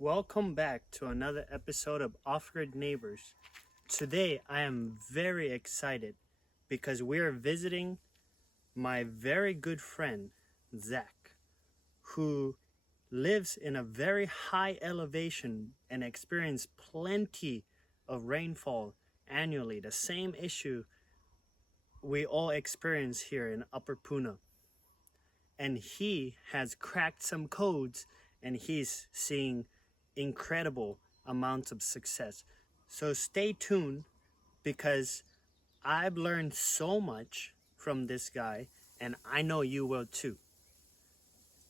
Welcome back to another episode of Offgrid Neighbors. Today I am very excited because we are visiting my very good friend Zach, who lives in a very high elevation and experiences plenty of rainfall annually, the same issue we all experience here in Upper Puna. And he has cracked some codes and he's seeing incredible amounts of success. So stay tuned because I've learned so much from this guy and I know you will too.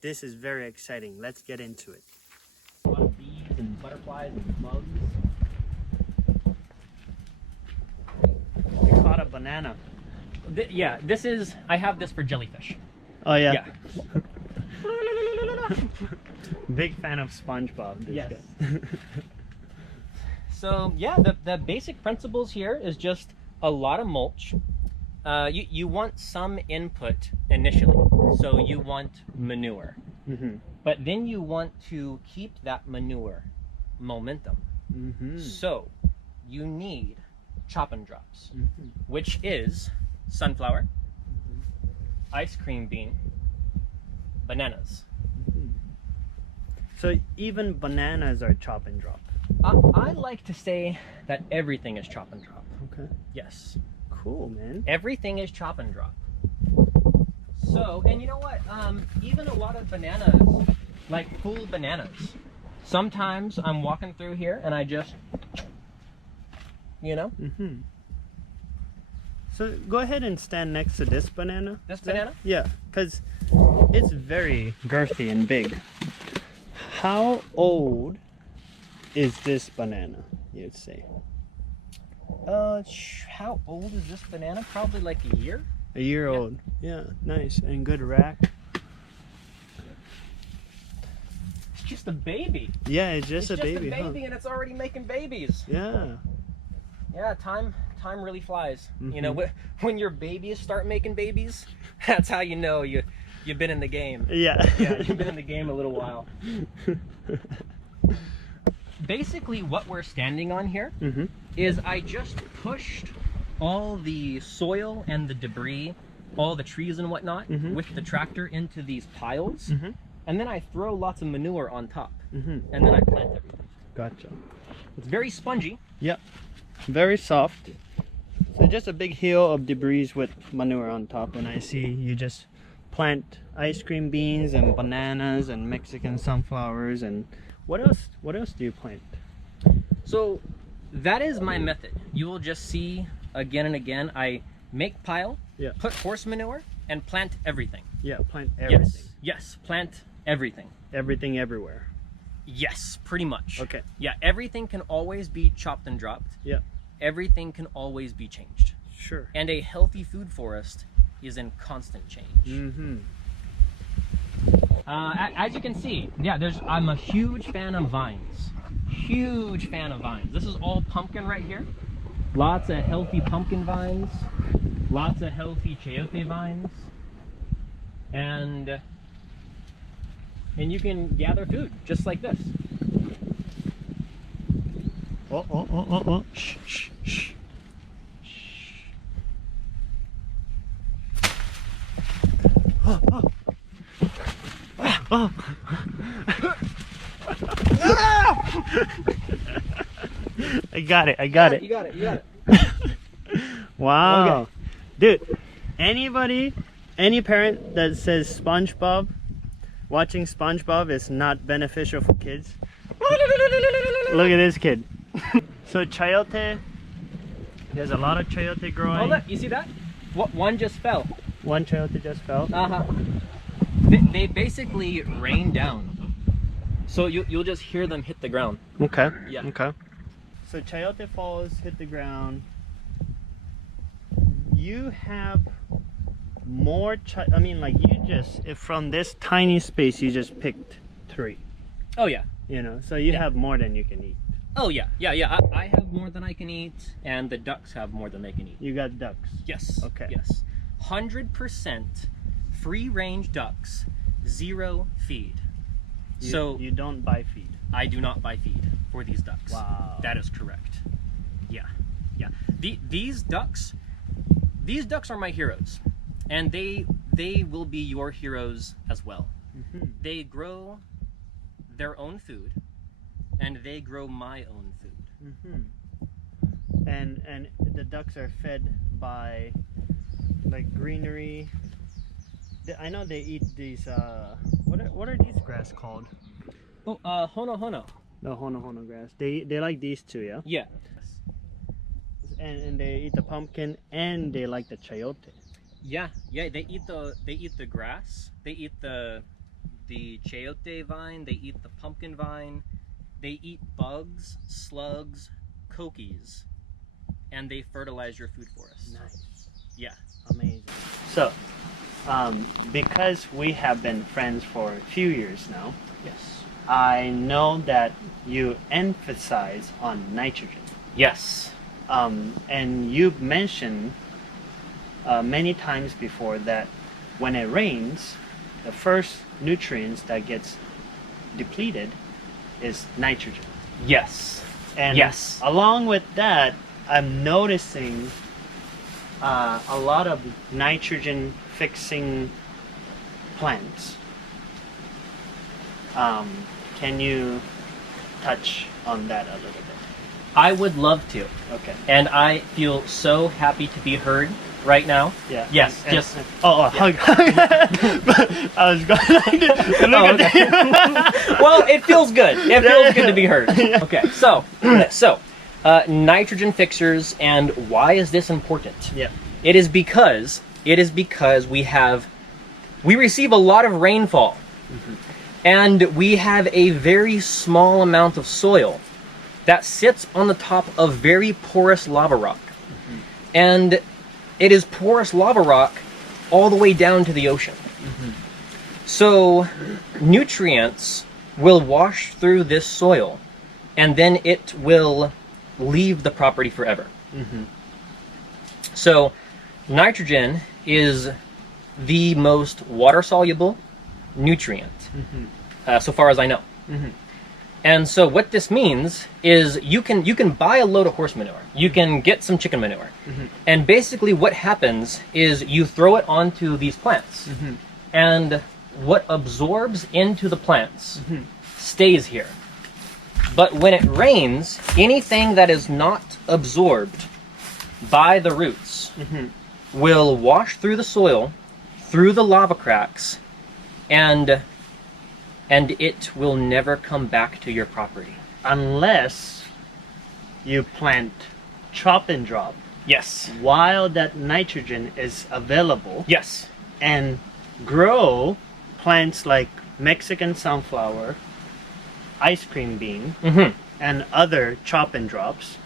This is very exciting. Let's get into it. A lot of bees and butterflies and bugs. We caught a banana. Yeah, this is, I have this for jellyfish. Oh yeah. Yeah. Big fan of SpongeBob. This Yes. guy. So yeah, the basic principles here is just a lot of mulch. You want some input initially, so you want manure. But then you want to keep that manure momentum. So you need chop and drops, which is sunflower, ice cream bean, bananas. So even bananas are chop and drop. I like to say that everything is chop and drop. Okay. Yes. Cool, man. Everything is chop and drop. So, and you know what? Even a lot of bananas, like full bananas, sometimes I'm walking through here and I just, you know? So go ahead and stand next to this banana. This Zach. banana? Yeah, because it's very girthy and big. How old is this banana, you'd say? How old is this banana? Probably like a year. A year old. Yeah, nice. And good rack. It's just a baby. Yeah, it's just It's a baby, and it's already making babies. Yeah. Yeah, time really flies. You know, when your babies start making babies, that's how you know you've been in the game. Yeah. Yeah, you've been in the game a little while. Basically, what we're standing on here is I just pushed all the soil and the debris, all the trees and whatnot, with the tractor into these piles, and then I throw lots of manure on top, and then I plant everything. Gotcha. It's very spongy. Yep. Very soft. So just a big hill of debris with manure on top, and I see you just plant ice cream beans and bananas and Mexican sunflowers. And what else do you plant? So that is my method. You will just see again and again, I make pile, put horse manure, and plant everything. Yeah, plant everything. Yes, plant everything. Everything everywhere. Yes, pretty much. Okay. Yeah, everything can always be chopped and dropped. Yeah. Everything can always be changed. Sure. And a healthy food forest is in constant change. As you can see, yeah, I'm a huge fan of vines. Huge fan of vines. This is all pumpkin right here. Lots of healthy pumpkin vines. Lots of healthy chayote vines. And you can gather food just like this. Oh. Shh, shh, shh. Oh. I got it. You got it. Wow. Okay. Dude, any parent that says SpongeBob, watching SpongeBob is not beneficial for kids. Look at this kid. So chayote, there's a lot of chayote growing. Oh look, you see that? What, one just fell. One chayote just fell. They basically rain down, so you'll just hear them hit the ground. Okay. Yeah. Okay. So chayote falls, hit the ground. You have more if from this tiny space you just picked 3. Oh yeah. You know, so you have more than you can eat. Oh yeah. I have more than I can eat, and the ducks have more than they can eat. You got ducks. Yes. Okay. Yes. 100% free range ducks, 0 feed. You don't buy feed. I do not buy feed for these ducks. Wow. That is correct. Yeah, yeah. These ducks are my heroes, and they will be your heroes as well. They grow their own food, and they grow my own food. And the ducks are fed by like greenery. I know they eat these. What are these grass called? Oh, hono hono. The hono grass. They like these too, yeah. Yeah. And they eat the pumpkin, and they like the chayote. Yeah, yeah. They eat the grass. They eat the chayote vine. They eat the pumpkin vine. They eat bugs, slugs, kokies, and they fertilize your food for us. Nice. Yeah. Amazing. So, because we have been friends for a few years now, Yes. I know that you emphasize on nitrogen. Yes. And you've mentioned many times before that when it rains, the first nutrients that gets depleted is nitrogen. Yes. And Yes. along with that, I'm noticing a lot of nitrogen fixing plants. Can you touch on that a little bit? I would love to, Okay. and I feel so happy to be heard right now. Yeah. Yes. And- Just. hug. I was going like this. Look Oh, at that. Well, it feels good. It feels good to be heard. Okay. So nitrogen fixers, and why is this important? Yeah. It is because we receive a lot of rainfall, and we have a very small amount of soil that sits on the top of very porous lava rock. And it is porous lava rock all the way down to the ocean. So nutrients will wash through this soil, and then it will leave the property forever. So nitrogen is the most water-soluble nutrient, so far as I know. And so what this means is you can buy a load of horse manure, you can get some chicken manure, and basically what happens is you throw it onto these plants, and what absorbs into the plants stays here. But when it rains, anything that is not absorbed by the roots will wash through the soil, through the lava cracks, and it will never come back to your property. Unless you plant chop and drop Yes. while that nitrogen is available, Yes. and grow plants like Mexican sunflower, ice cream bean, and other chop and drops,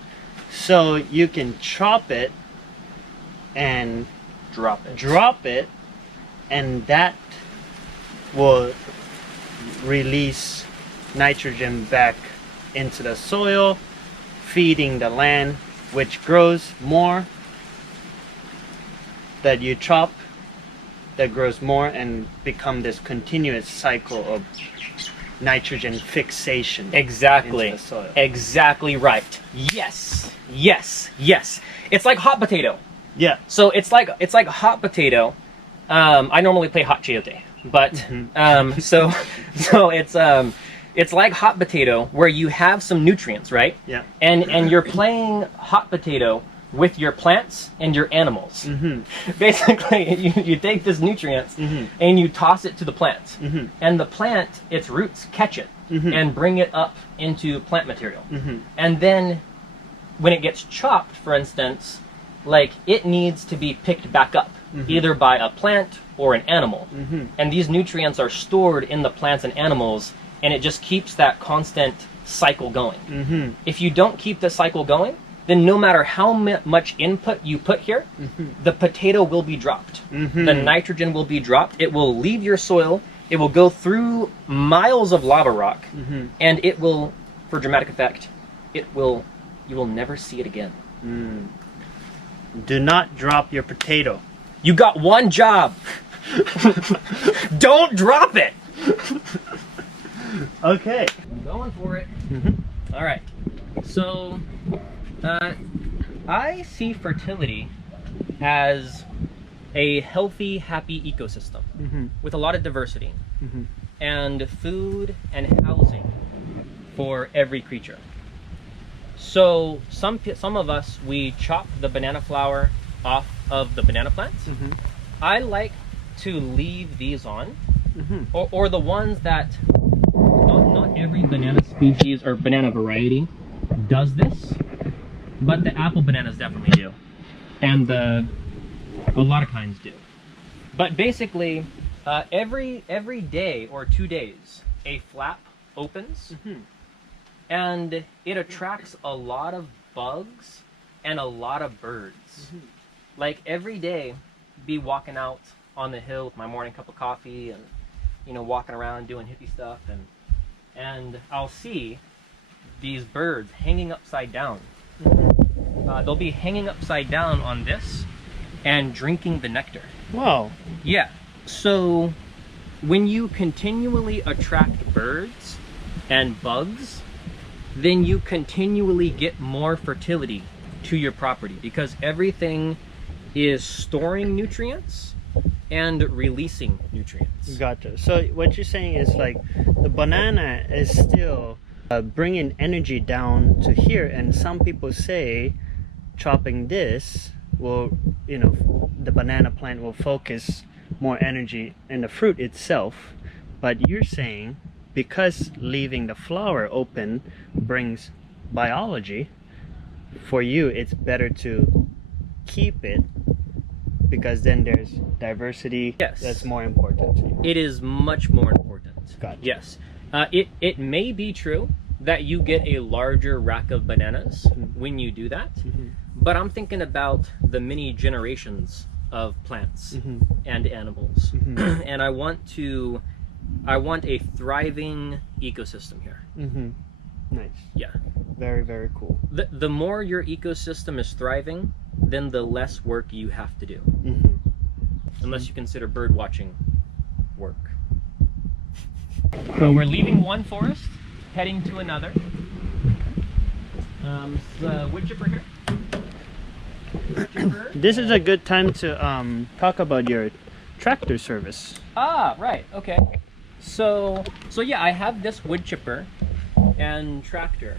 so you can chop it and Drop it. and that will release nitrogen back into the soil, feeding the land, which grows more. That you chop, that grows more, and become this continuous cycle of nitrogen fixation Exactly. into the soil. Exactly right. Yes. Yes. Yes. It's like hot potato. Yeah. So it's like hot potato. I normally play hot chayote, but so it's like hot potato where you have some nutrients, right? Yeah. And you're playing hot potato with your plants and your animals. Basically, you take this nutrients and you toss it to the plants, and the plant, its roots catch it and bring it up into plant material. And then when it gets chopped, for instance, like it needs to be picked back up either by a plant or an animal. And these nutrients are stored in the plants and animals, and it just keeps that constant cycle going. If you don't keep the cycle going, then no matter how much input you put here, the potato will be dropped. The nitrogen will be dropped. It will leave your soil. It will go through miles of lava rock, and it will, for dramatic effect, you will never see it again. Do not drop your potato. You got one job. Don't drop it. Okay. Going for it. Mm-hmm. All right. So, I see fertility as a healthy, happy ecosystem with a lot of diversity and food and housing for every creature. So some of us, we chop the banana flower off of the banana plants. I like to leave these on, or the ones that not every banana species or banana variety does this, but the apple bananas definitely do, and a lot of kinds do. But basically, every day or 2 days, a flap opens, and it attracts a lot of bugs and a lot of birds. Like every day, be walking out on the hill with my morning cup of coffee and, you know, walking around doing hippie stuff, and I'll see these birds hanging upside down. They'll be hanging upside down on this and drinking the nectar. Wow. Yeah. So when you continually attract birds and bugs, then you continually get more fertility to your property, because everything is storing nutrients and releasing nutrients. Gotcha. So what you're saying is like the banana is still bringing energy down to here, and some people say chopping this will, you know, the banana plant will focus more energy in the fruit itself. But you're saying because leaving the flower open brings biology, for you it's better to keep it, because then there's diversity. Yes. That's more important to you. It is much more important. Gotcha. Yes. It may be true that you get a larger rack of bananas when you do that, but I'm thinking about the many generations of plants and animals, and I want a thriving ecosystem here. Nice. Yeah. Very, very cool. The more your ecosystem is thriving, then the less work you have to do. Unless you consider bird watching work. So we're leaving one forest, heading to another. Wood chipper here. Wood chipper. This is a good time to talk about your tractor service. Ah, right. Okay. So yeah, I have this wood chipper and tractor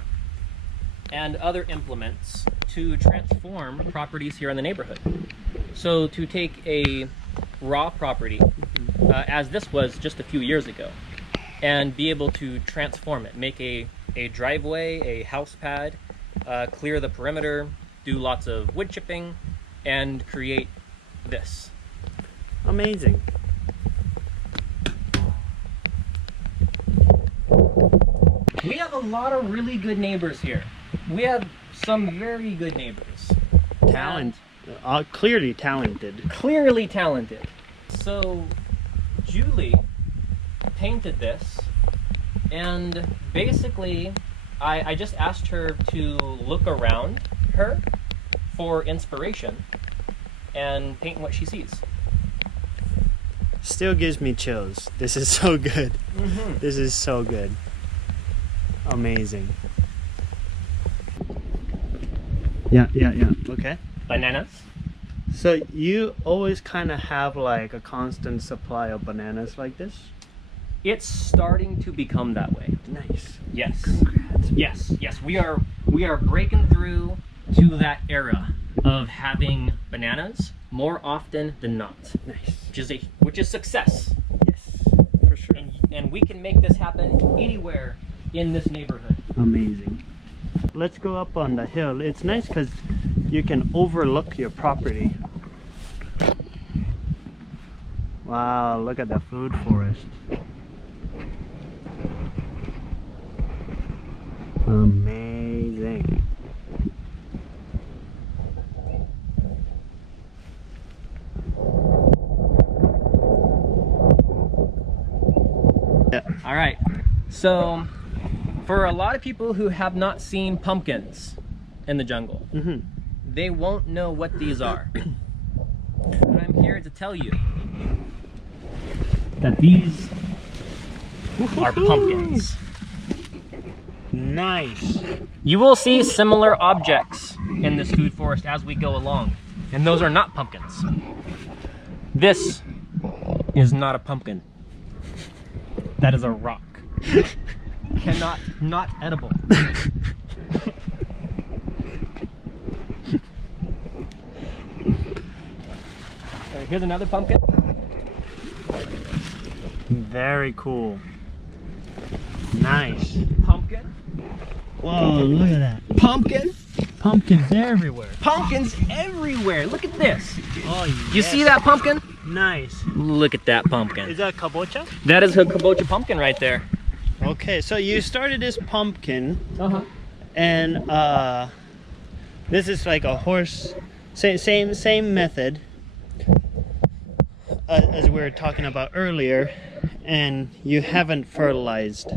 and other implements to transform properties here in the neighborhood. So to take a raw property, as this was just a few years ago, and be able to transform it, make a driveway, a house pad, clear the perimeter, do lots of wood chipping, and create this. Amazing. We have a lot of really good neighbors here. We have some very good neighbors. Clearly talented. Clearly talented. So Julie painted this, and basically I just asked her to look around her for inspiration and paint what she sees. Still gives me chills. This is so good. This is so good. Amazing. Yeah. Okay. Bananas. So you always kind of have like a constant supply of bananas like this? It's starting to become that way. Nice. Yes. Congrats. Yes. We are breaking through to that era of having bananas more often than not. Nice. Which is success. Yes, for sure. And we can make this happen anywhere in this neighborhood. Amazing. Let's go up on the hill. It's nice because you can overlook your property. Wow, look at the food forest. Amazing. Yeah. All right. So for a lot of people who have not seen pumpkins in the jungle, they won't know what these are. And I'm here to tell you that these are pumpkins. Nice. You will see similar objects in this food forest as we go along, and those are not pumpkins. This is not a pumpkin. That is a rock. Not edible. Here's another pumpkin. Very cool. Nice. Pumpkin. Whoa, look at that. Pumpkin. Pumpkins everywhere. Pumpkins everywhere. Look at this. Oh, You see that pumpkin? Nice. Look at that pumpkin. Is that kabocha? That is a kabocha pumpkin right there. Okay, so you started this pumpkin, Uh-huh. and this is like a horse. Same method as we were talking about earlier, and you haven't fertilized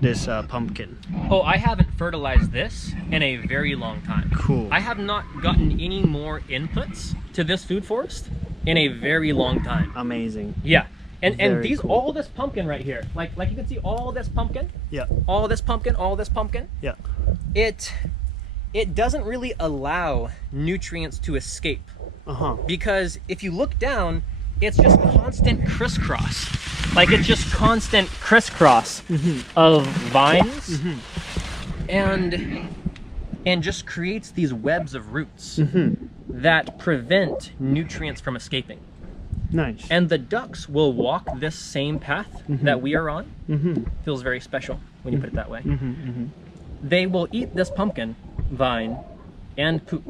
this pumpkin. Oh, I haven't fertilized this in a very long time. Cool. I have not gotten any more inputs to this food forest in a very long time. Amazing. Yeah. And Very these cool. all this pumpkin right here. Like you can see all this pumpkin. Yeah. All this pumpkin, all this pumpkin. Yeah. It doesn't really allow nutrients to escape, Uh-huh. because if you look down, it's just constant crisscross. Like it's just constant crisscross of vines and just creates these webs of roots that prevent nutrients from escaping. Nice. And the ducks will walk this same path that we are on. Feels very special when you put it that way. They will eat this pumpkin vine and poop,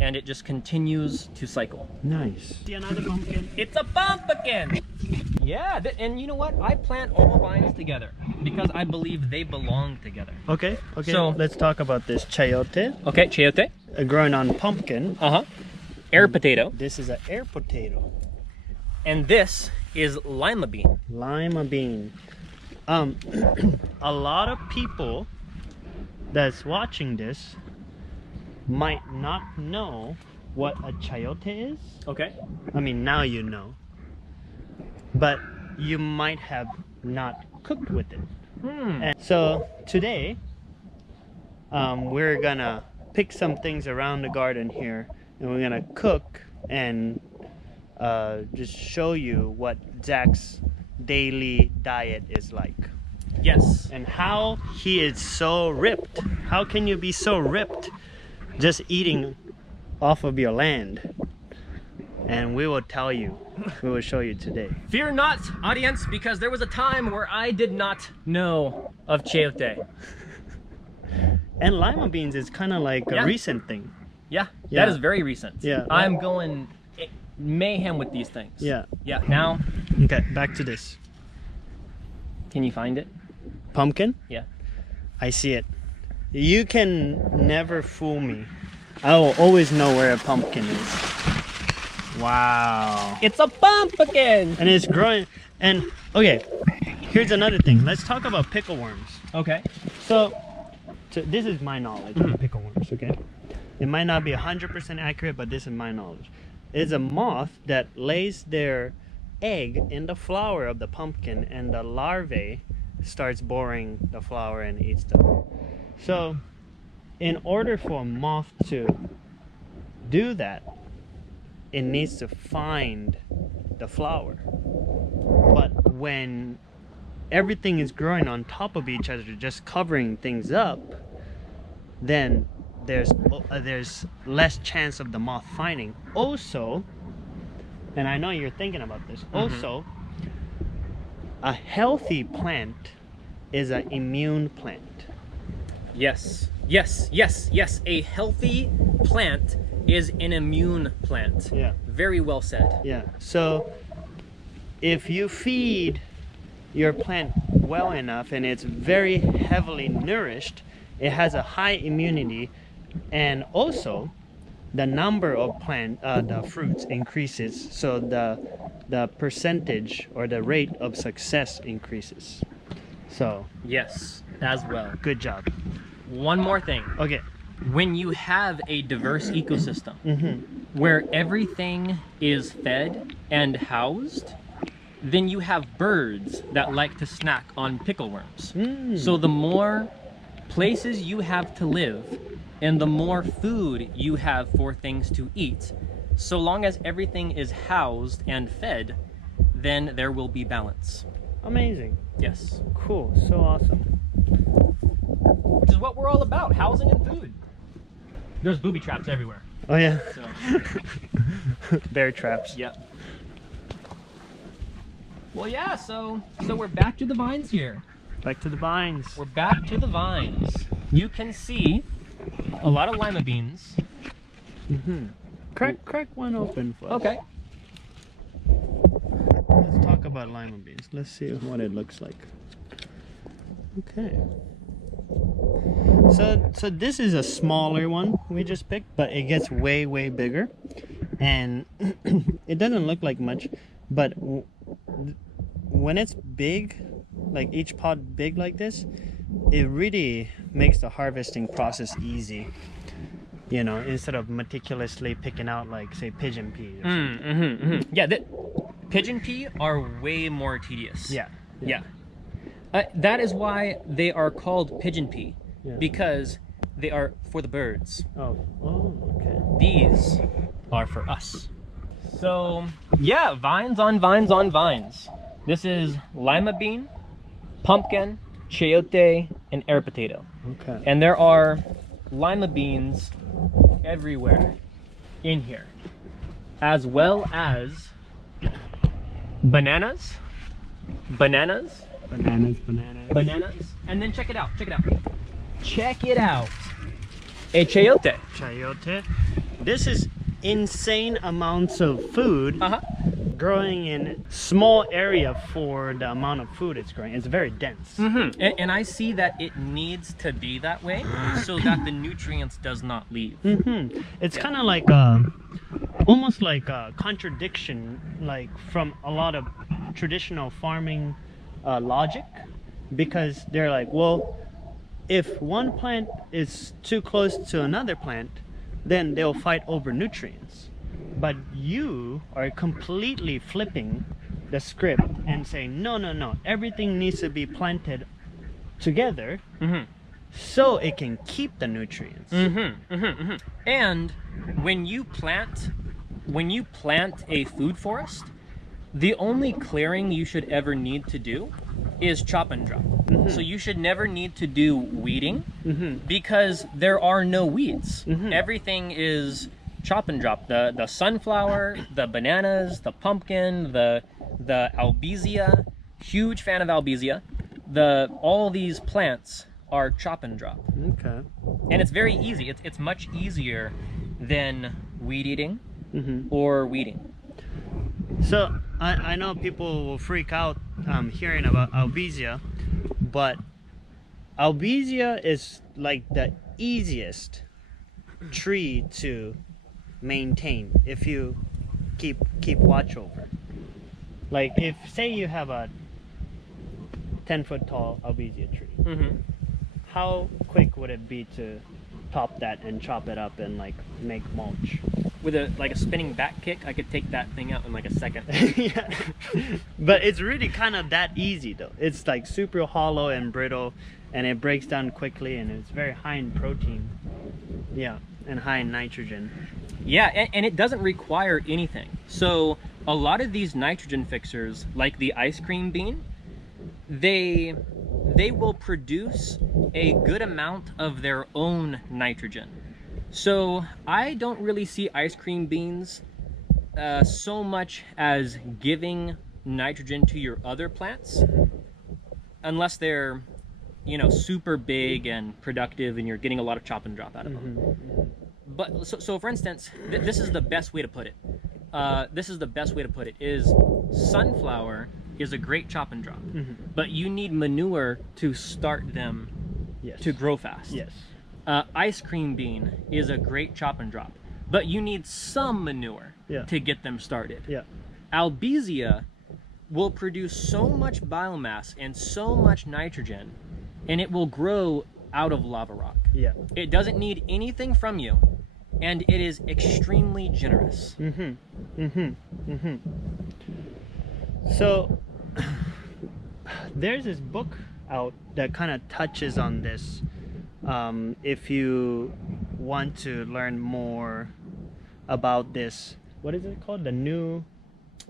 and it just continues to cycle. Nice. See another pumpkin. It's a pumpkin! Yeah, and you know what? I plant all vines together because I believe they belong together. Okay. Okay. So- let's talk about this chayote Okay, chayote. growing on pumpkin. Uh-huh. Air potato. This is an air potato. And this is lima bean. Lima bean. A lot of people that's watching this might not know what a chayote is. Okay. I mean, now you know. But you might have not cooked with it. And so today, we're gonna pick some things around the garden here, and we're gonna cook and just show you what Zach's daily diet is like. Yes. And how he is so ripped. How can you be so ripped just eating off of your land? And we will tell you. We will show you today. Fear not, audience, because there was a time where I did not know of chayote. And lima beans is kind of like Yeah. a recent thing. Yeah, Yeah. that is very recent. Yeah. I'm going mayhem with these things. Yeah. Yeah, now, Okay, back to this. can you find it? Pumpkin? Yeah. I see it. You can never fool me. I will always know where a pumpkin is. Wow. It's a pumpkin! And it's growing. And okay, here's another thing. Let's talk about pickle worms. Okay. So this is my knowledge of pickle worms, okay? It might not be 100% accurate, but this is my knowledge. It's a moth that lays their egg in the flower of the pumpkin, and the larvae starts boring the flower and eats them. So in order for a moth to do that, it needs to find the flower. But when everything is growing on top of each other, just covering things up, then there's less chance of the moth finding. Also, and I know you're thinking about this, also, a healthy plant is an immune plant. Yes. Yes, yes, yes. A healthy plant is an immune plant. Yeah. Very well said. Yeah. So if you feed your plant well enough and it's very heavily nourished, it has a high immunity, and also the number of the fruits increases, so the percentage or the rate of success increases. So Yes, as well. good job. One more thing. Okay. When you have a diverse ecosystem where everything is fed and housed, then you have birds that like to snack on pickle worms. So the more places you have to live and the more food you have for things to eat, so long as everything is housed and fed, then there will be balance. Amazing. Yes. Cool. So awesome. Which is what we're all about, housing and food. There's booby traps everywhere. Oh yeah. So. Bear traps. Yep. Well, yeah, so we're back to the vines here. Back to the vines. We're back to the vines. You can see a lot of lima beans. Crack one open for us. Okay. Let's talk about lima beans. Let's see what it looks like. Okay. So this is a smaller one we just picked, but it gets way bigger, and it doesn't look like much, but when it's big, like each pod big like this, it really makes the harvesting process easy. You know, instead of meticulously picking out, like, say, pigeon pea. Or Yeah, pigeon pea are way more tedious. Yeah. That is why they are called pigeon pea, Yeah. because they are for the birds. Oh, okay. These are for us. So, yeah, vines on vines on vines. This is lima bean, pumpkin, chayote, and air potato. Okay. And there are lima beans everywhere in here, as well as bananas, and then check it out, a chayote. Chayote. This is insane amounts of food growing in small area for the amount of food it's growing. It's very dense. And I see that it needs to be that way so that the nutrients does not leave. It's kind of like almost like a contradiction, like from a lot of traditional farming logic, because they're like, well, if one plant is too close to another plant, then they'll fight over nutrients. But you are completely flipping the script and saying, no, everything needs to be planted together so it can keep the nutrients. And when you plant a food forest, the only clearing you should ever need to do is chop and drop. So you should never need to do weeding because there are no weeds. Everything is chop and drop. The sunflower, the bananas, the pumpkin, the albizia, huge fan of albizia. All these plants are chop and drop. Okay. And it's very easy. It's much easier than weed eating or weeding. So I know people will freak out hearing about albizia, but albizia is like the easiest tree to maintain if you keep watch over. Like, if say you have a 10-foot tall albizia tree, how quick would it be to top that and chop it up and like make mulch? With a spinning back kick, I could take that thing out in like a second. Yeah. But it's really kind of that easy though. It's like super hollow and brittle, and it breaks down quickly, and it's very high in protein. Yeah, and high in nitrogen. Yeah, and it doesn't require anything. So a lot of these nitrogen fixers, like the ice cream bean, they will produce a good amount of their own nitrogen. So I don't really see ice cream beans so much as giving nitrogen to your other plants, unless they're, super big and productive and you're getting a lot of chop and drop out of them. But so for instance, this is the best way to put it. Is sunflower is a great chop and drop, but you need manure to start them to grow fast. Yes. Ice cream bean is a great chop and drop, but you need some manure to get them started. Yeah. Albizia will produce so much biomass and so much nitrogen, and it will grow out of lava rock. Yeah. It doesn't need anything from you, and it is extremely generous. So there's this book out that kind of touches on this If you want to learn more about this, what is it called? The new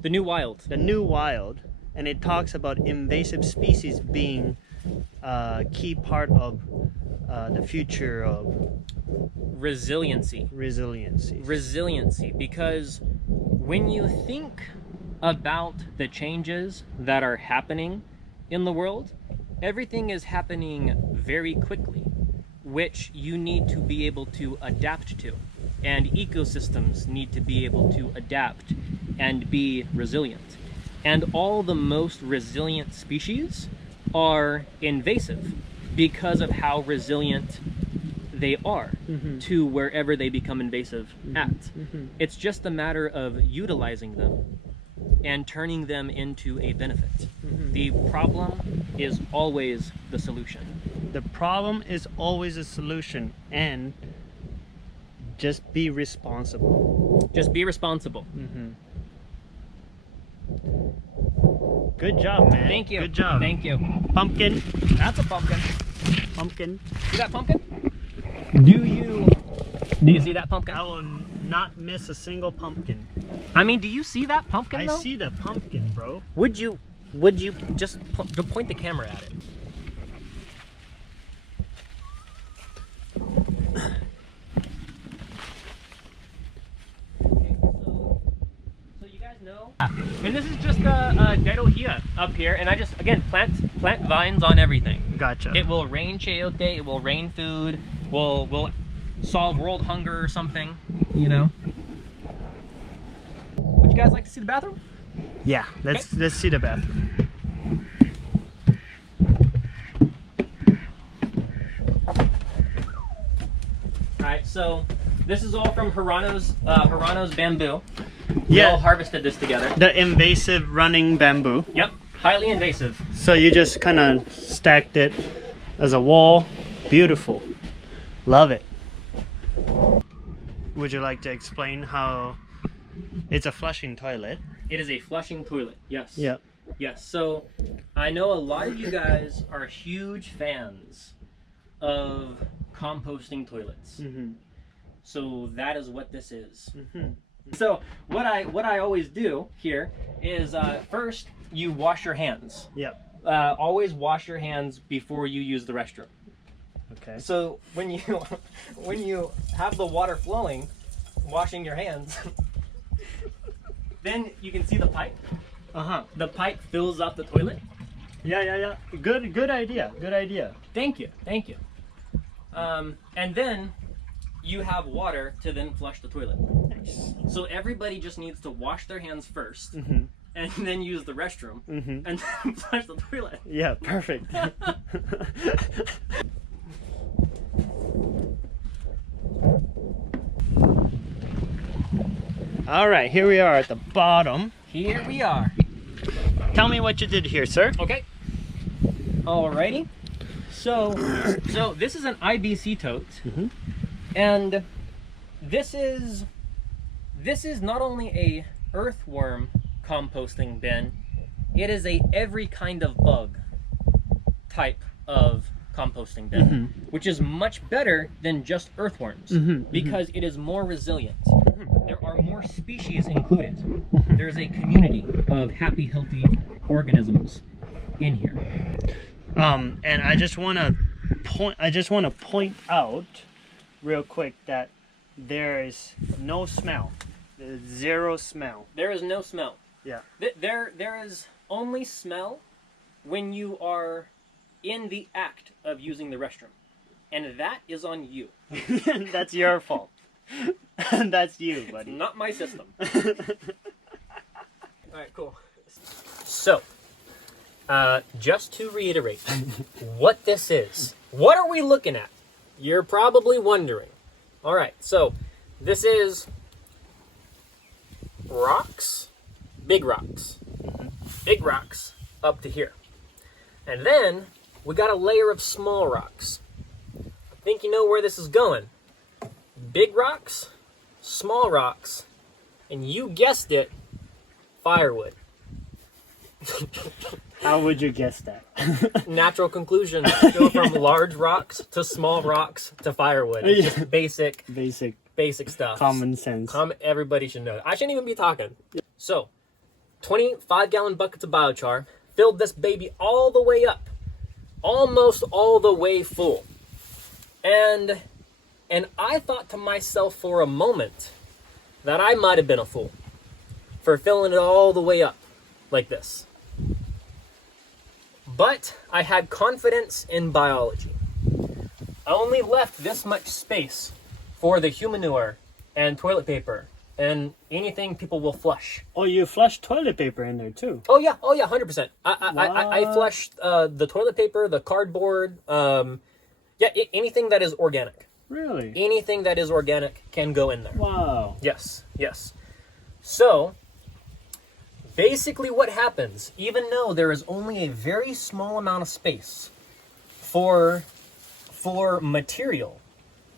wild. The new wild, and it talks about invasive species being a key part of the future of Resiliency. Resiliency, because when you think about the changes that are happening in the world, everything is happening very quickly, which you need to be able to adapt to, and ecosystems need to be able to adapt and be resilient. And all the most resilient species are invasive because of how resilient they are to wherever they become invasive at. It's just a matter of utilizing them and turning them into a benefit. The problem is always the solution. The problem is always a solution, and just be responsible. Just be responsible. Good job, man. Thank you. Good job. Thank you. Pumpkin. That's a pumpkin. Pumpkin. See that pumpkin? Do you see that pumpkin? I will not miss a single pumpkin. I mean, do you see that pumpkin though? I see the pumpkin, bro. Would you just point the camera at it? So you guys know, and this is just a dead ohia up here, and I just, again, plant vines on everything. Gotcha. It will rain chayote, it will rain food, we'll solve world hunger or something, you know? Would you guys like to see the bathroom? Yeah, let's see the bathroom. Alright, so this is all from Hirano's bamboo. Yeah. We all harvested this together. The invasive running bamboo. Yep, highly invasive. So you just kind of stacked it as a wall. Beautiful. Love it. Would you like to explain how it's a flushing toilet? It is a flushing toilet, yes. Yep. Yes, so I know a lot of you guys are huge fans of composting toilets. So that is what this is. So what I always do here is first you wash your hands. Yep. Always wash your hands before you use the restroom. Okay. So when you have the water flowing, washing your hands, then you can see the pipe. The pipe fills up the toilet. Yeah. Good idea. Good idea. Thank you. And then you have water to then flush the toilet. Nice. So everybody just needs to wash their hands first, and then use the restroom, and then flush the toilet. Yeah, perfect. All right, here we are at the bottom. Here we are. Tell me what you did here, sir. Okay. Alrighty. So this is an IBC tote, and this is not only a earthworm composting bin, it is a every kind of bug type of composting bin, which is much better than just earthworms because it is more resilient. There are more species included. There's a community of happy, healthy organisms in here. And I just want to point out real quick that there is no smell. There's zero smell. There is no smell. Yeah. There is only smell when you are in the act of using the restroom, and that is on you. That's your fault. That's you, buddy. Not my system. Alright, cool. So, just to reiterate what this is, what are we looking at? You're probably wondering. Alright, so this is rocks, big rocks up to here. And then we got a layer of small rocks. I think you know where this is going. Big rocks, small rocks, and you guessed it, firewood. How would you guess that? Natural conclusion. Go from large rocks to small rocks to firewood. It's just basic stuff. Common sense. Everybody should know. I shouldn't even be talking. So, 25-gallon buckets of biochar. Filled this baby all the way up. Almost all the way full. And I thought to myself for a moment that I might have been a fool for filling it all the way up like this. But I had confidence in biology. I only left this much space for the humanure and toilet paper and anything people will flush. Oh, you flushed toilet paper in there too? Oh yeah, 100%. I flushed the toilet paper, the cardboard, anything that is organic. Really? Anything that is organic can go in there. Wow. Yes. So, basically what happens, even though there is only a very small amount of space for material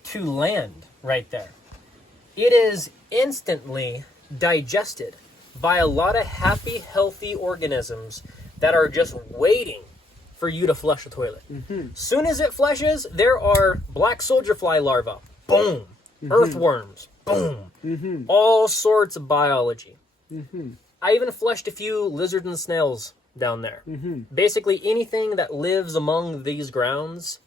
to land right there, it is instantly digested by a lot of happy, healthy organisms that are just waiting for you to flush the toilet. Soon as it flushes, there are black soldier fly larvae. Boom. Earthworms. Boom. All sorts of biology. I even flushed a few lizards and snails down there. Basically, anything that lives among these grounds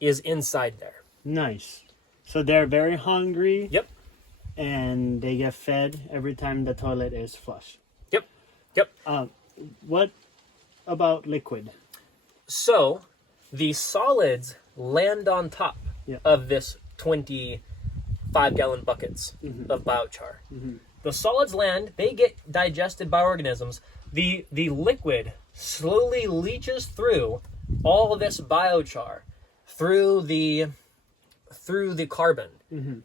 is inside there. Nice. So they're very hungry. Yep. And they get fed every time the toilet is flushed. Yep. What about liquid? So, the solids land on top of this 25-gallon buckets of biochar. The solids land, they get digested by organisms. The liquid slowly leaches through all of this biochar, through the carbon,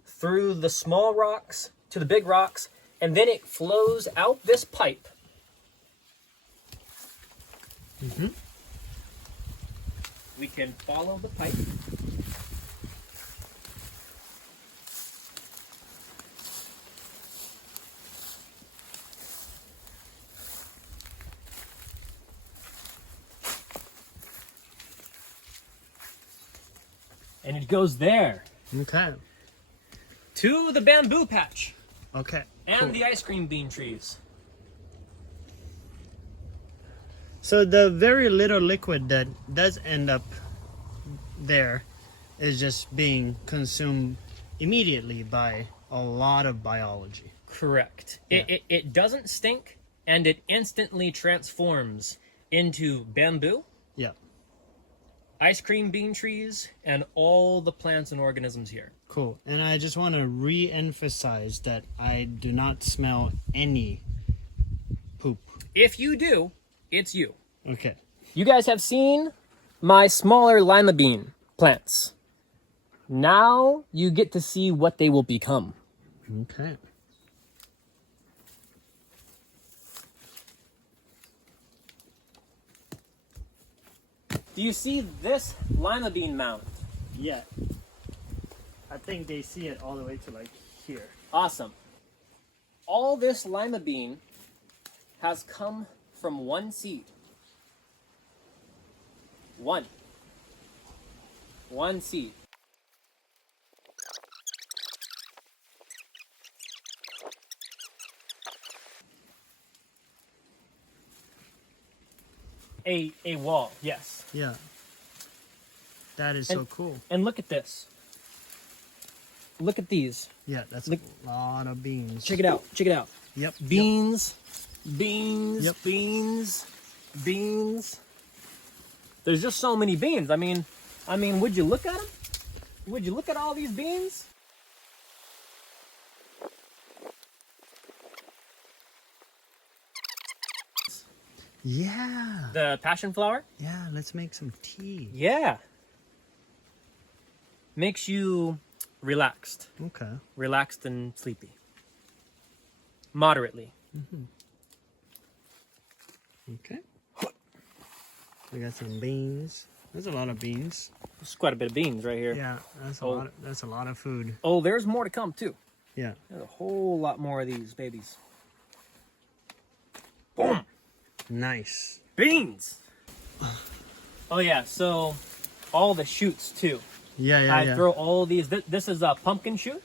through the small rocks to the big rocks, and then it flows out this pipe. We can follow the pipe. And it goes there. Okay. To the bamboo patch. Okay. And cool. the ice cream bean trees. So the very little liquid that does end up there is just being consumed immediately by a lot of biology. Correct. Yeah. It doesn't stink, and it instantly transforms into bamboo, Yeah. ice cream bean trees, and all the plants and organisms here. Cool. And I just want to re-emphasize that I do not smell any poop. If you do, it's you. Okay. You guys have seen my smaller lima bean plants. Now you get to see what they will become. Okay. Do you see this lima bean mound? Yeah. I think they see it all the way to like here. Awesome. All this lima bean has come from one seed. One seed. A wall, yes. Yeah. That is so cool. And look at this. Look at these. Yeah, that's Look. a lot of beans. Check it out. Check it out. Yep. Beans, beans, Yep. beans, beans. There's just so many beans. I mean, would you look at them? Would you look at all these beans? Yeah. The passion flower? Yeah, let's make some tea. Yeah. Makes you relaxed. Okay. Relaxed and sleepy. Moderately. Okay. We got some beans. There's a lot of beans. There's quite a bit of beans right here. Yeah, that's a Oh. lot. That's a lot of food. Oh, there's more to come too. Yeah. There's a whole lot more of these babies. Boom! Nice. Beans! Oh yeah, so all the shoots too. Yeah, I throw all these. This is a pumpkin shoot.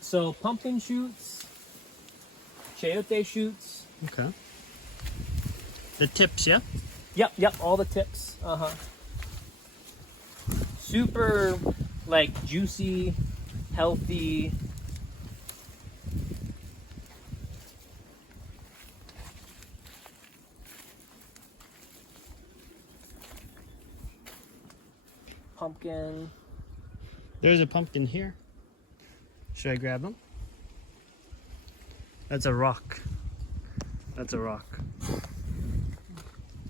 So pumpkin shoots, chayote shoots. Okay. The tips, yeah? Yep, all the tips. Super, like, juicy, healthy. Pumpkin. There's a pumpkin here. Should I grab them? That's a rock. That's a rock.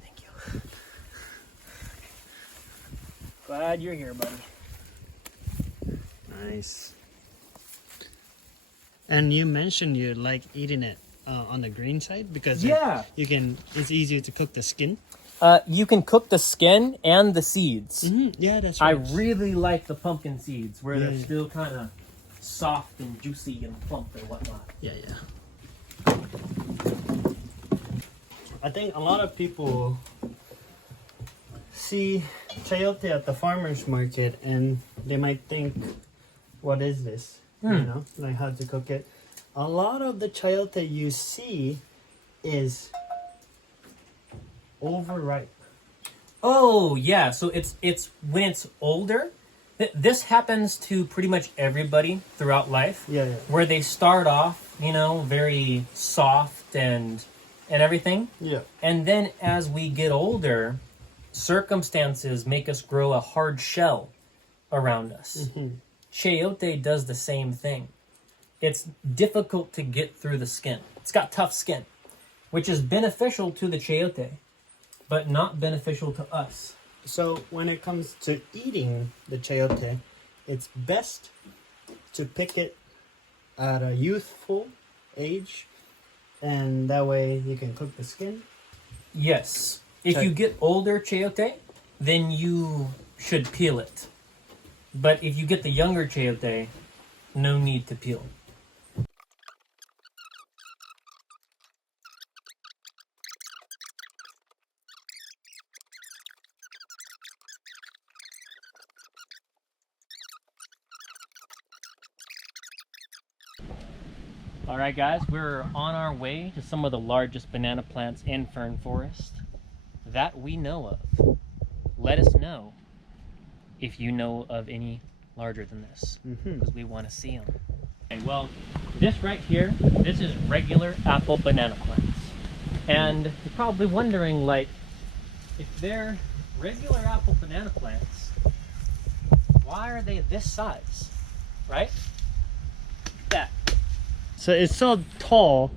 Thank you. Glad you're here, buddy. Nice. And you mentioned you like eating it on the green side because it's easier to cook the skin. You can cook the skin and the seeds. Yeah, that's I right. really like the pumpkin seeds where they're still kind of soft and juicy and plump and whatnot. Yeah. I think a lot of people see chayote at the farmer's market and they might think, what is this? You know, like how to cook it. A lot of the chayote you see is overripe. Oh yeah, so it's when it's older. This happens to pretty much everybody throughout life. Yeah. Where they start off, very soft and everything. Yeah. And then as we get older, circumstances make us grow a hard shell around us. Chayote does the same thing. It's difficult to get through the skin. It's got tough skin, which is beneficial to the chayote, but not beneficial to us. So when it comes to eating the chayote, it's best to pick it at a youthful age, and that way you can cook the skin. Yes. If you get older chayote, then you should peel it. But if you get the younger chayote, no need to peel. Alright guys, we're on our way to some of the largest banana plants in Fern Forest that we know of. Let us know if you know of any larger than this, because we want to see them. Okay, well, this right here, this is regular apple banana plants. And you're probably wondering, like, if they're regular apple banana plants, why are they this size, right? That. So it's so tall,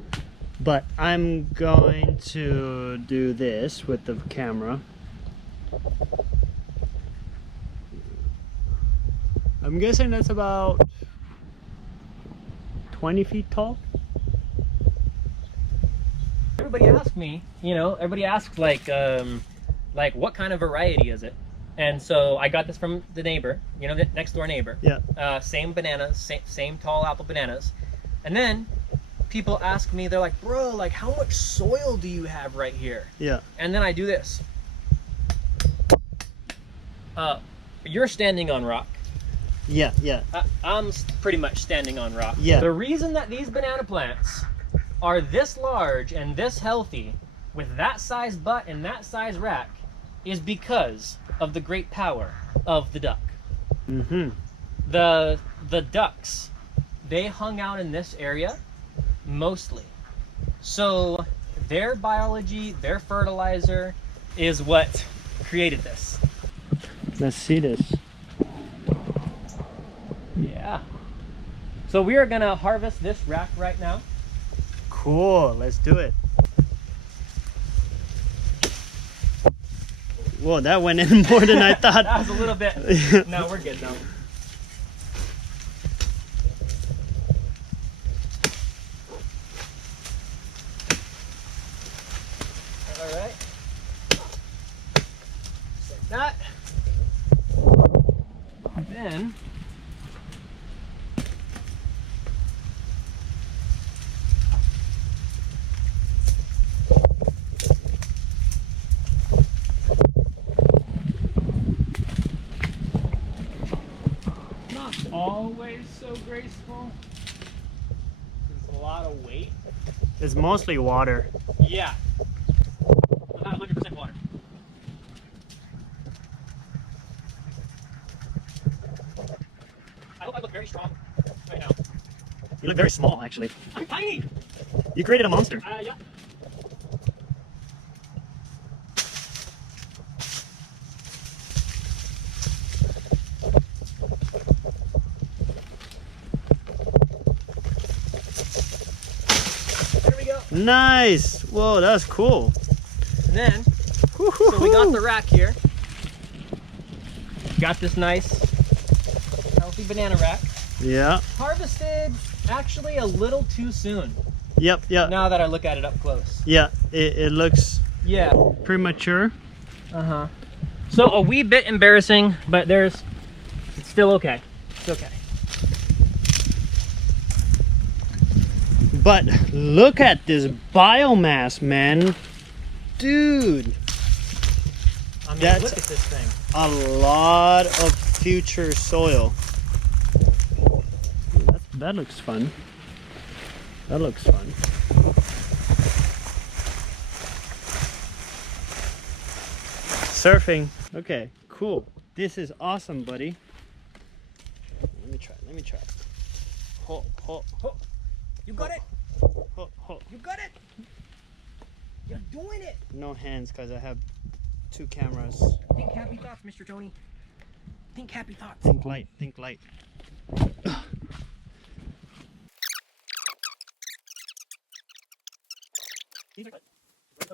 but I'm going to do this with the camera. I'm guessing that's about 20 feet tall. Everybody asks me, everybody asks like what kind of variety is it? And so I got this from the neighbor, the next door neighbor. Yeah. Same bananas, same tall apple bananas. And then people ask me, they're like, bro, like how much soil do you have right here? Yeah. And then I do this. You're standing on rock. Yeah. I'm pretty much standing on rock. Yeah. The reason that these banana plants are this large and this healthy with that size butt and that size rack is because of the great power of the duck. The ducks, they hung out in this area mostly. So their biology, their fertilizer is what created this. Let's see this. Yeah. So we are gonna harvest this rack right now. Cool, let's do it. Whoa, that went in more than I thought. That was a little bit. No, we're good now. All right. Just like that. Then not always so graceful. There's a lot of weight. It's mostly water. Yeah. Not 100% water. I hope I look very strong right now. You look very small, actually. I'm tiny! You created a monster. Yeah. There we go. Nice. Whoa, that's cool. And then, so we got the rack here. Got this nice, healthy banana rack. Yeah. Harvested actually a little too soon. Yep. Now that I look at it up close. Yeah. It looks Yeah. premature. Uh-huh. So a wee bit embarrassing, but it's still okay. It's okay. But look at this biomass, man. Dude. I mean, That's- look at this thing. A lot of future soil. That looks fun. That looks fun. Surfing. Okay, cool. This is awesome, buddy. Let me try. Ho, ho, ho, You got it. ho, ho. You got it. You're doing it. No hands, because I have 2 cameras. Think happy thoughts, Mr. Tony. Think happy thoughts. Think light, think light.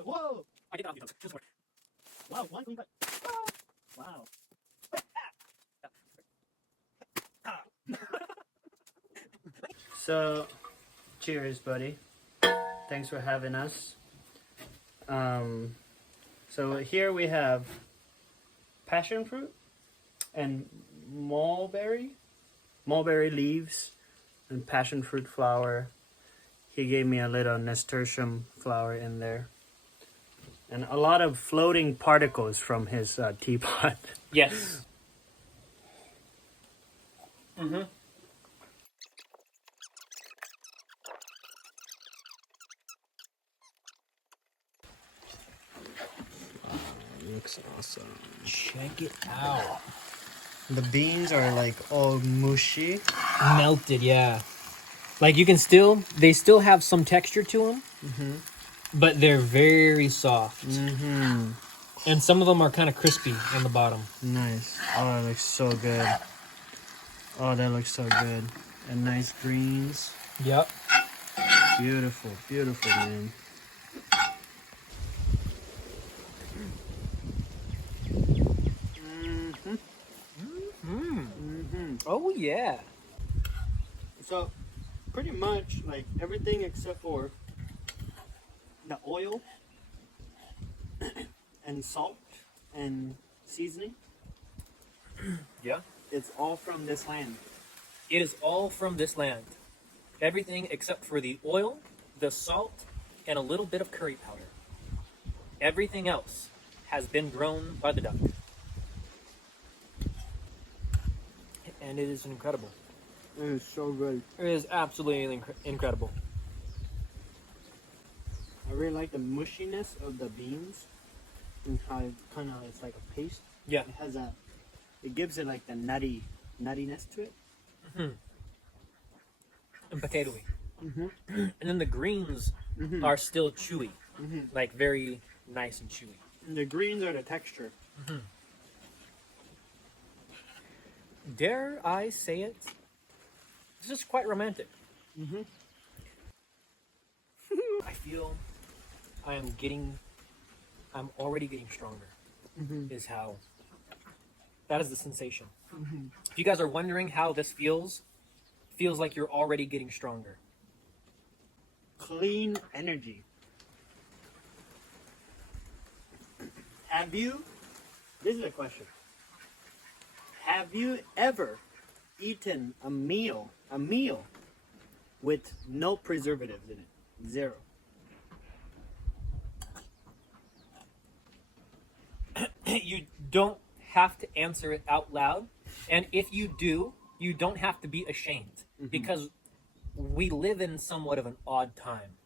Whoa! I did not do that. Wow, one clean cut. Wow. So, cheers, buddy. Thanks for having us. So here we have passion fruit and mulberry leaves and passion fruit flower. He gave me a little nasturtium flower in there. And a lot of floating particles from his teapot. Yes. Mm-hmm. Looks awesome. Check it out. The beans are like all mushy. Melted, yeah. Like they still have some texture to them, but they're very soft. Mm-hmm. And some of them are kind of crispy on the bottom. Nice. Oh, that looks so good. Oh, that looks so good. And nice greens. Yep. Beautiful, beautiful, man. Oh yeah. So, pretty much like everything except for the oil and salt and seasoning. Yeah. It's all from this land. It is all from this land. Everything except for the oil, the salt, and a little bit of curry powder. Everything else has been grown by the duck. And it is incredible. It is so good. It is absolutely incredible. I really like the mushiness of the beans and how it kind of it's like a paste. Yeah. It gives it like the nuttiness to it. Mm-hmm. And potatoey. Mm-hmm. And then the greens are still chewy. Mm-hmm. Like very nice and chewy. And the greens are the texture. Dare I say it? This is quite romantic. Mm-hmm. I feel I'm already getting stronger. Is how. That is the sensation. If you guys are wondering how this feels like you're already getting stronger. Clean energy. This is a question. Have you ever eaten a meal with no preservatives in it? Zero. You don't have to answer it out loud. And if you do, you don't have to be ashamed because we live in somewhat of an odd time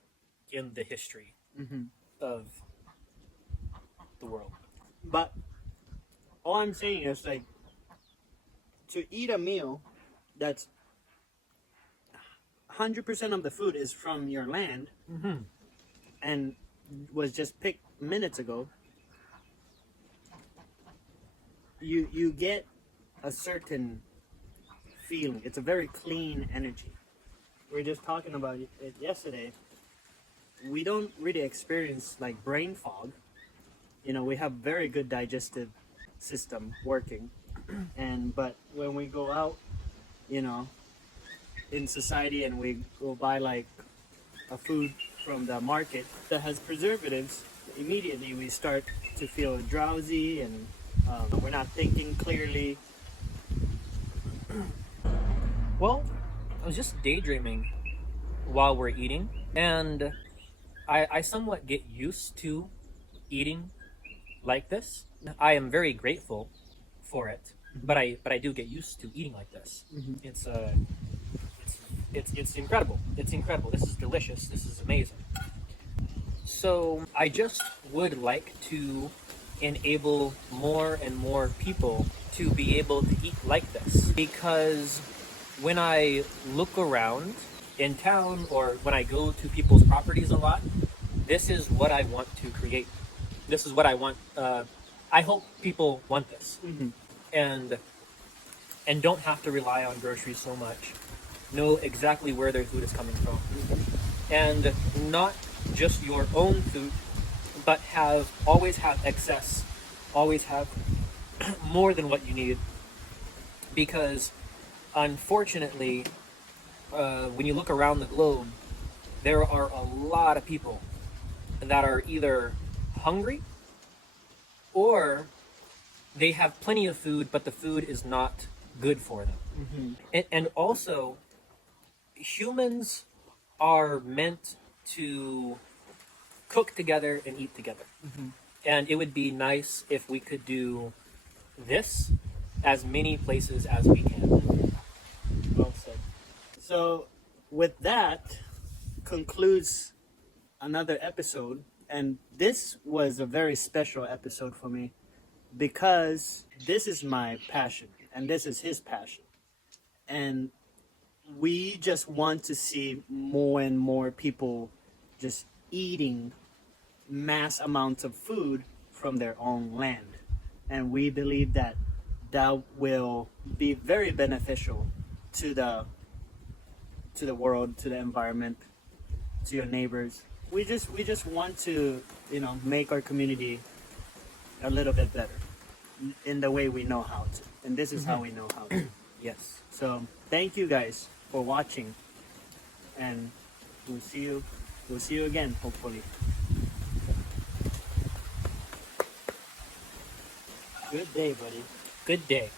in the history of the world. But all I'm saying is like to eat a meal that's 100% of the food is from your land and was just picked minutes ago. You get a certain feeling. It's a very clean energy. We were just talking about it yesterday. We don't really experience like brain fog. You know, we have very good digestive system working, but when we go out, you know, in society and we go buy like a food from the market that has preservatives, immediately we start to feel drowsy and we're not thinking clearly. Well, I was just daydreaming while we're eating, and I somewhat get used to eating like this. I am very grateful for it, but I do get used to eating like this. It's incredible. It's incredible. This is delicious. This is amazing. So I just would like to enable more and more people to be able to eat like this, because when I look around in town or when I go to people's properties a lot, this is what I want to create. This is what I want. I hope people want this and don't have to rely on groceries so much. Know exactly where their food is coming from, and not just your own food, but always have excess, always have more than what you need. Because unfortunately, when you look around the globe, there are a lot of people that are either hungry or they have plenty of food, but the food is not good for them. And also, humans are meant to cook together and eat together. And it would be nice if we could do this as many places as we can. Well said. So with that concludes another episode, and this was a very special episode for me because this is my passion and this is his passion, and we just want to see more and more people just eating mass amounts of food from their own land, and we believe that that will be very beneficial to the world, to the environment, to your neighbors. We just want to, you know, make our community a little bit better in the way we know how to, and this is how we know how to. Yes. So thank you guys for watching, and we'll see you again, hopefully. Good day, buddy. Good day.